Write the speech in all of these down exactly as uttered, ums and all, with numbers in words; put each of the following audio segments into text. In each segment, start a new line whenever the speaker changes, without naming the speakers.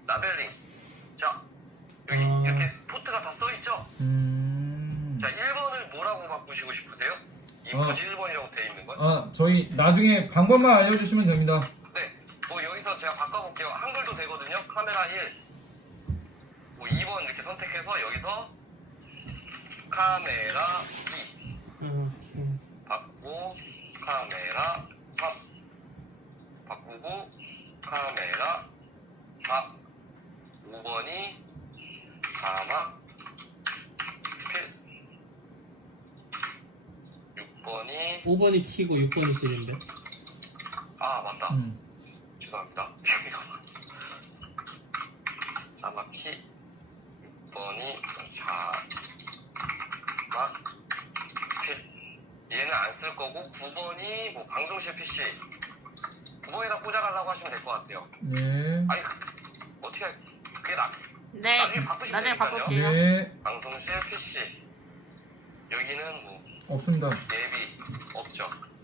라벨링. 자, 여기
아.
이렇게 포트가 다 써있죠?
음.
자, 일 번을 뭐라고 바꾸시고 싶으세요? 인풋이 일 번이라고 돼 있는 걸?
아, 저희 나중에 방법만 알려주시면 됩니다.
네. 뭐 여기서 제가 바꿔볼게요. 한글도 되거든요. 카메라 일. 뭐 이 번 이렇게 선택해서 여기서 카메라 이.
음,
바꾸고 카메라 삼. 바꾸고 카메라 사. 오 번이 자막 필. 육 번이
오 번이 키고 육 번이 실인데.
아 맞다.
음.
죄송합니다. 자막 키 육 번이 자막 필. 얘는 안 쓸 거고 구 번이 뭐 방송실 피씨. 구 번에다 꽂아가려고 하시면 될 것 같아요.
네.
아니 어떻게 할- 그게 나
네,
나중에 바꾸시면
나중에
되니까요.
바꿀게요.
네.
방송실 피씨. 여기는 뭐
없습니다.
예비 없죠.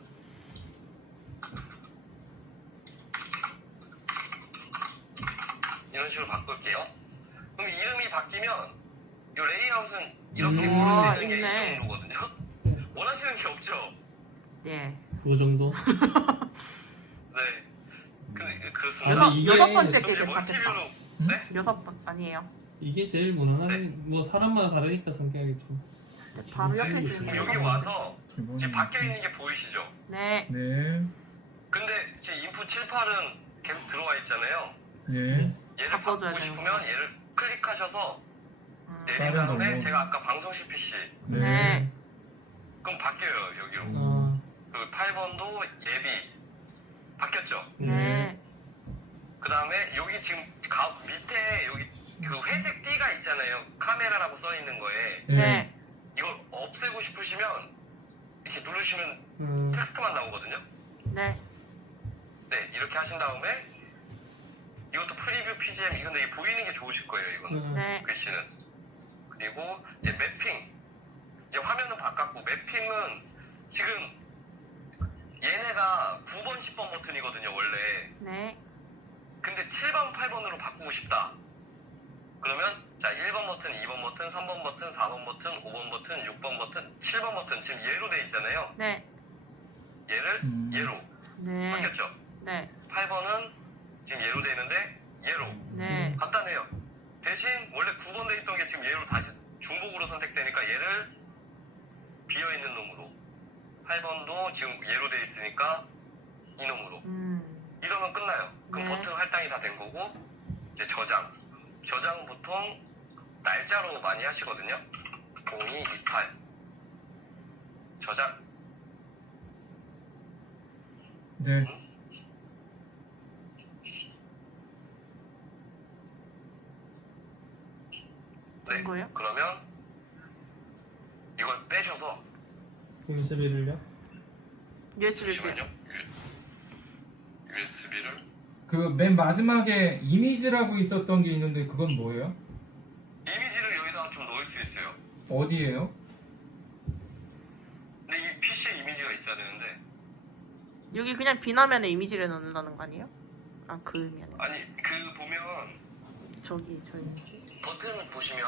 이런 식으로 바꿀게요. 그럼 이름이 바뀌면 이 레이아웃은 이렇게
음.
고를 수 있는 게 이
있네.
정도거든요. 원하시는 게 없죠.
네.
그거 정도?
네. 그,
아,
그렇습니다.
여섯,
이게-
여섯 번째
그럼
게
이제
괜찮겠다.
멀티뷰로
음?
네?
여섯 번 아니에요.
이게 제일 무난한, 뭐 사람마다 다르니까 성격이 좀.
바로 옆에 있으니까
그럼
여섯
여기
번.
와서
기본.
지금 바뀌어 있는 게 보이시죠?
네.
네.
근데 지금 인풋 칠, 팔은 계속 들어와 있잖아요.
네.
얘를
바꿔줘야
바꾸고
되는
싶으면
거야.
얘를 클릭하셔서
음.
내린
다른
다음에
거고.
제가 아까 방송실 피씨
네.
네.
그럼 바뀌어요 여기로.
아,
그리고 팔 번도 예비 바뀌었죠.
네.
그 다음에 여기 지금 가, 밑에 여기 그 회색 띠가 있잖아요. 카메라라고 써 있는 거에
네.
이걸 없애고 싶으시면 이렇게 누르시면
음,
텍스트만 나오거든요.
네.
네 이렇게 하신 다음에 이것도 프리뷰 피지엠 이건데 이게 보이는 게 좋으실 거예요 이거는.
음,
네.
글씨는. 그리고 이제 매핑. 이제 화면은 바꿨고 매핑은 지금 얘네가 구 번, 십 번 버튼이거든요 원래.
네.
근데 칠 번, 팔 번으로 바꾸고 싶다. 그러면 자 일 번 버튼, 이 번 버튼, 삼 번 버튼, 사 번 버튼, 오 번 버튼, 육 번 버튼, 칠 번 버튼 지금 얘로 돼 있잖아요.
네.
얘를
음.
얘로
네.
바뀌었죠.
네.
팔 번은 지금 얘로 돼 있는데 얘로.
네.
간단해요. 대신 원래 구 번 돼 있던 게 지금 얘로 다시 중복으로 선택되니까 얘를 비어있는 놈으로. 팔 번도 지금 얘로 돼 있으니까 이놈으로.
음.
이러면 끝나요. 그럼
네.
버튼 할당이 다 된 거고 이제 저장. 저장 보통 날짜로 많이 하시거든요. 공이 이십팔. 저장.
네.
네.
된 거예요?
그러면 이걸 빼셔서
유에스비를요?
유에스비.
잠시만요. 유에스비를
그 맨 마지막에 이미지라고 있었던 게 있는데 그건 뭐예요?
이미지를 여기다가 좀 넣을 수 있어요.
어디예요?
근데 이 피씨에 이미지가 있어야 되는데
여기 그냥 비나면에 이미지를 넣는다는 거 아니에요? 아, 그 의미 아니에요?
아니 그 보면
저기 저희.
버튼 보시면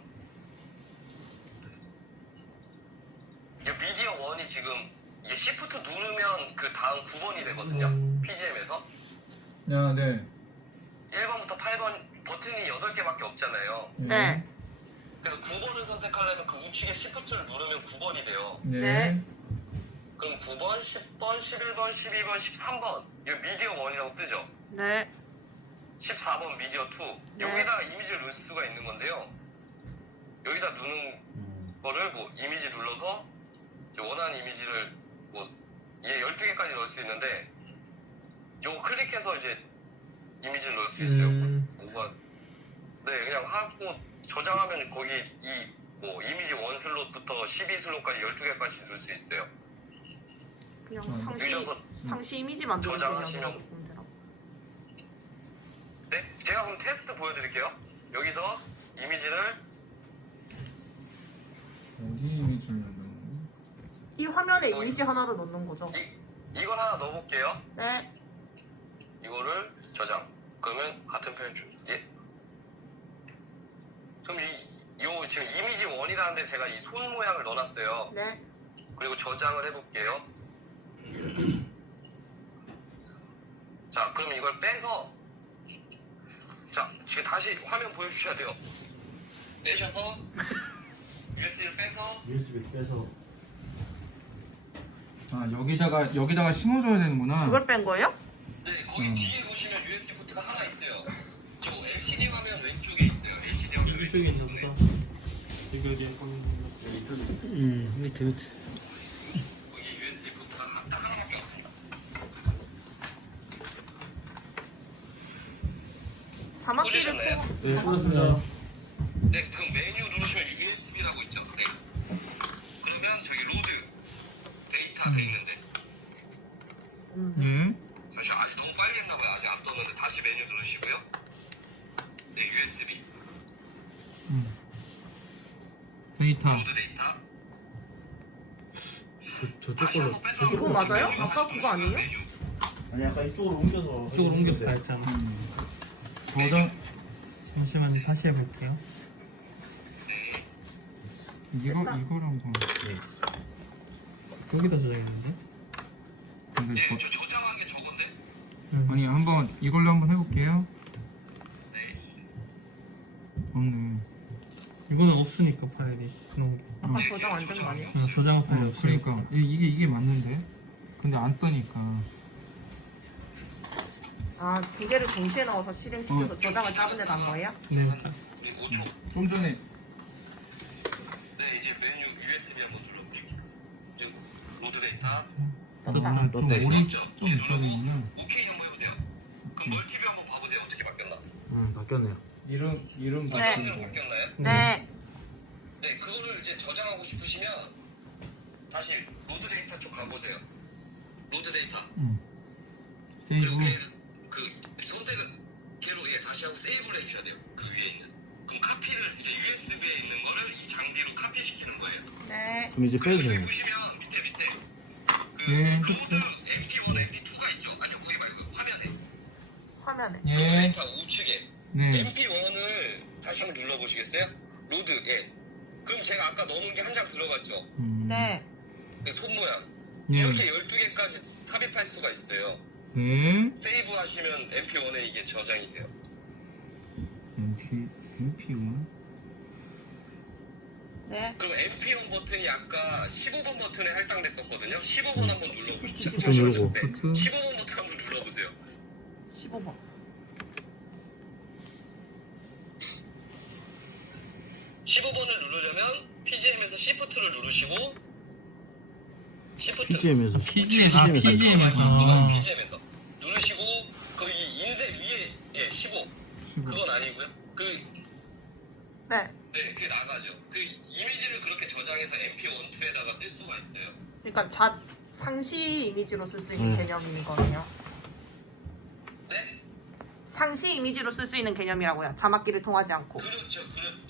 이 미디어 원이 지금 이게 시프트 누르면 그 다음 구 번이 되거든요.
음.
피지엠에서
아, 네.
일 번부터 팔 번 버튼이 여덟 개밖에 없잖아요.
네.
그래서 구 번을 선택하려면 그 우측에 시프트를 누르면 구 번이 돼요.
네.
네.
그럼 구 번, 십 번, 십일 번, 십이 번, 십삼 번 이거 미디어 원이라고 뜨죠.
네.
십사 번 미디어 이
네.
여기다가 이미지를 넣을 수가 있는 건데요. 여기다 누는 거를 뭐 이미지 눌러서 이제 원하는 이미지를 뭐 얘 열두 개까지 넣을 수 있는데 요거 클릭해서 이제 이미지를 넣을 수 있어요.
음,
뭔가 네 그냥 하고 저장하면 거기 이 뭐 이미지 일 슬롯부터 십이 슬롯까지 열두 개까지 넣을 수 있어요.
그냥
음.
상시
누르셔서
상시 이미지 만들어서
저장하시면-
그냥 보면 되나?
네 제가 그럼 테스트 보여드릴게요. 여기서 이미지를
어디 이미지냐면
이 화면에
어,
이미지 하나를 넣는 거죠?
이, 이걸 하나 넣어볼게요.
네.
이거를 저장. 그러면 같은 표현 좀 예. 그럼 이, 요 지금 이미지 원이라는데 제가 이 손 모양을 넣어놨어요.
네.
그리고 저장을 해볼게요. 자, 그럼 이걸 빼서 자, 지금 다시 화면 보여주셔야 돼요. 빼셔서 유에스비를 빼서
유에스비 빼서
아 여기다가 여기다가 심어줘야 되는구나.
그걸 뺀 거예요?
네, 거기
음.
뒤에 보시면 유에스비 포트가 하나 있어요. 저 엘시디 화면 왼쪽에 있어요. 엘시디 화면
이쪽에 있나 보다. 여기 여기 여기
음 밑에 밑에
거기 유에스비 포트가 딱 하나밖에 없습니다.
자막기를
꽂으셨나요?
통-
네 꽂았습니다.
네, 그 메뉴 누르시면 유에스비라고 있죠. 네. 그러면 저기 로드 데이터 돼 있는데
음.
예.
잠시 아직 너무 빨리 했나봐요. 아직 안 떴는데 다시 메뉴 누르시고요. 네, 유에스비
데이터.
로드 데이터.
저, 저쪽
다시
걸로
한번
저쪽
뺀다고
그거
걸로
맞아요?
메뉴
아까
다시
그거 아니에요?
메뉴.
아니 아까 이쪽으로 옮겨서
이쪽으로 옮겨서 다 했잖아.
음. 저장
잠시만요. 다시 해볼게요.
이거 이거랑 뭐.
여기다 저장했는데.
근데
네,
저,
저 저장한 게 저건데.
음.
아니 한번 이걸로 한번 해볼게요. 없네.
이거는 없으니까 파일이 그런 게.
아까 저장 안 된 거 아니에요?
어, 저장 파일이
어,
없으니까.
그러니까 이- 이게 이게 맞는데. 근데 안 떠니까.
아, 두 개를 동시에 넣어서 실행시켜서
어.
저장을 다른 데다 한 거예요?
네.
네, 오 초.
좀 전에
네, 이제 메뉴 유에스비 한번 눌러보실게요. 이제 로드 데이터.
아, 좀
네,
오래
떴죠?
좀 있어야겠군요.
오케이 한번 해보세요. 그럼 멀티뷰 한번 봐보세요. 어떻게 바뀌었나?
음 바뀌었네요.
이름 이름
네.
화면으로 바뀌었나요?
네.
네, 그거를 이제 저장하고 싶으시면 다시 로드 데이터 쪽 가보세요. 로드 데이터.
음. 세이브.
그리고 걔- 그 선택을 걔로 예, 다시 하고 세이브를 해주셔야 돼요. 그 위에 있는. 그럼 카피를 이제 유에스비에 있는 거를 이 장비로 카피시키는 거예요.
네.
그럼 이제
그리고
빼주세요.
여기 보시면 밑에 밑에 그
네.
로드 엠피원, 엠피투가 있죠. 아니요, 거기 말고 화면에.
화면에.
로드
예.
데이터 우측에
네.
엠피원을 다시 한번 눌러보시겠어요? 로드, 예. 그럼 제가 아까 넣어놓은 게 한 장 들어갔죠?
음.
네.
그 손 모양.
예.
이렇게 열두 개까지 삽입할 수가 있어요.
네.
세이브 하시면 엠피원에 이게 저장이 돼요.
엠피 엠피원.
네.
그럼 엠피원 버튼이 아까 십오 번 버튼에 할당됐었거든요. 십오 번 한번 눌러보시죠.
음. 누르고.
네.
버튼.
십오 번 버튼 한번 눌러보세요.
십오 번.
십오 번을 누르려면 피지엠에서 시프트를 누르시고 시프트
피지엠에서
피지엠, 아,
피지엠에서.
피지엠에서.
그건 피지엠에서 누르시고 거기 인쇄 위에 예 십오
십오.
그건 아니고요. 그
네.
네, 그게 나가죠. 그 이미지를 그렇게 저장해서 엠피원투에다가 쓸 수가 있어요.
그러니까 자 상시 이미지로 쓸 수 있는
음.
개념인 거네요.
네?
상시 이미지로 쓸 수 있는 개념이라고요. 자막기를 통하지 않고.
그렇죠, 그렇죠.